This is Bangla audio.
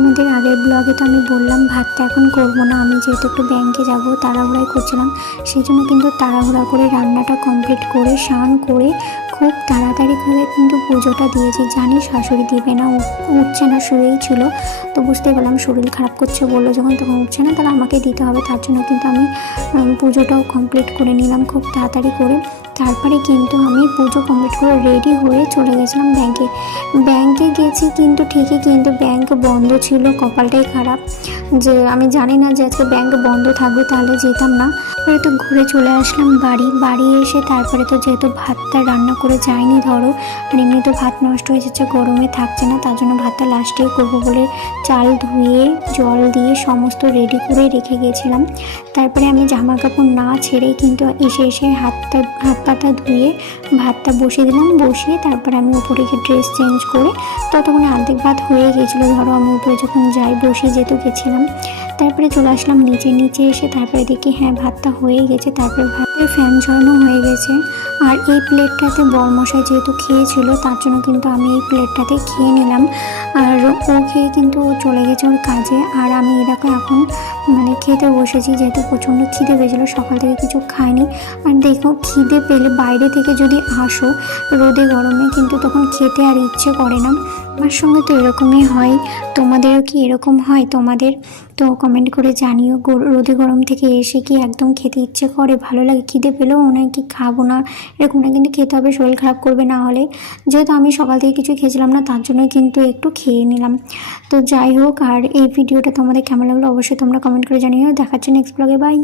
তোমাদের আগের ব্লগে তো আমি বললাম ভাতটা এখন করবো না, আমি যেহেতু একটু ব্যাংকে যাব তাড়াহুড়াই করছিলাম, সেই জন্য কিন্তু তাড়াহুড়া করে রান্নাটা কমপ্লিট করে স্নান করে খুব তাড়াতাড়ি করে কিন্তু পুজোটা দিয়েছি। জানি শাশুড়ি দিবে না, উঠছে না, শুয়েই ছিল। তো বুঝতে পারলাম শরীর খারাপ করছে বললো যখন, তখন উঠছে না, তাহলে আমাকে দিতে হবে। তার জন্য কিন্তু আমি পুজোটাও কমপ্লিট করে নিলাম খুব তাড়াতাড়ি করে। তারপরে কিন্তু আমি পুজো কমপ্লিট করে রেডি হয়ে চলে গেছিলাম ব্যাংকে গেছি, কিন্তু ঠিকই কিন্তু ব্যাংক বন্ধ ছিল। কপালটাই খারাপ যে আমি জানি না যে আজকে ব্যাংক বন্ধ থাকবে, তাহলে যেতাম না। তারপরে তো ঘুরে চলে আসলাম বাড়ি এসে তারপরে তো যেহেতু ভাতটা রান্না করে যায়নি ধরো, আর এমনি তো ভাত নষ্ট হয়ে যাচ্ছে, গরমে থাকছে না, তার জন্য ভাতটা লাস্টেই করবো বলে চাল ধুয়ে জল দিয়ে সমস্ত রেডি করে রেখে গেছিলাম। তারপরে আমি জামা কাপড় না ছেড়েই কিন্তু এসে হাত পাটা ধুয়ে ভাতটা বসিয়ে দিলাম। বসিয়ে তারপরে আমি উপরে গিয়ে ড্রেস চেঞ্জ করে ততক্ষণে অর্ধেক ভাত হয়ে গিয়েছিলো ধরো। আমি উপরে যখন যাই বসিয়ে যেহেতু গেছিলাম, তারপরে চলে আসলাম নিচে এসে তারপরে দেখি হ্যাঁ ভাতটা হয়ে গেছে। তারপরে ভাতের ফ্যান ঝরানো হয়ে গেছে। আর এই প্লেটটাতে বরমশাই যেহেতু খেয়েছিল, তার জন্য কিন্তু আমি এই প্লেটটাতে খেয়ে নিলাম। আর ও খেয়ে কিন্তু ও চলে গেছে ওর কাজে। আর আমি এরকম এখন খেতে বসেছি, যেহেতু প্রচণ্ড খিদে পেয়েছিলো, সকাল থেকে কিছু খাইনি। আর দেখো খিদে পেলে বাইরে থেকে যদি আসো রোদে গরমে, কিন্তু তখন খেতে আর ইচ্ছে করে না। আমার সঙ্গে তো এরকমই হয়, তোমাদেরও কি এরকম হয়? তোমাদের তো কমেন্ট করে জানিও। রোদে গরম থেকে এসে কি একদম খেতে ইচ্ছে করে, ভালো লাগে, খিদে পেলেও মনে হয় কি খাবো না, এরকম না, কিন্তু খেতে হবে, শরীর খারাপ করবে না হলে। যেহেতু আমি সকাল থেকে কিছু খেয়েছিলাম না, তার জন্য কিন্তু একটু খেয়ে নিলাম। তো যাই হোক, আর এই ভিডিওটা তোমাদের কেমন লাগলো অবশ্যই তোমরা কমেন্ট করে জানিও। দেখাচ্ছি নেক্সট ব্লগে, বাই।